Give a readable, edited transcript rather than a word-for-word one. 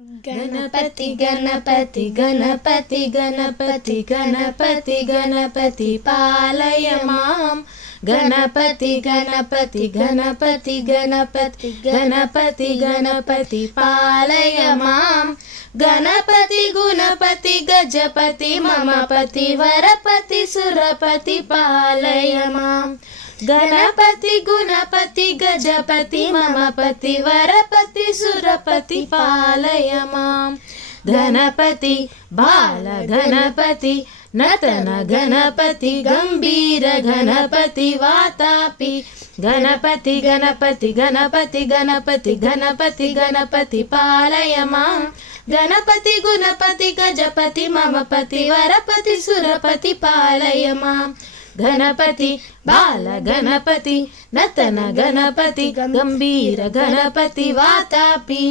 गणपति गणपति गणपति गणपति गणपति गणपति पालय मां गणपति गणपति गणपति गणपति गणपति गणपति पालय मां गणपति गुणपति गजपति ममपति वरपति सुरपति पालय मां गणपति गुणपति गजपति ममपति वरपति सुरपति पालय मां गणपति बाल गणपति नतन गणपति गंभीर गणपति वातापि गणपति गणपति गणपति गणपति गणपति गणपति पालय मां गणपति गुणपति गजपति ममपति वरपति सुरपति पालय मां गणपति बाल गणपति नतन गणपति गंभीर गणपति वातापि।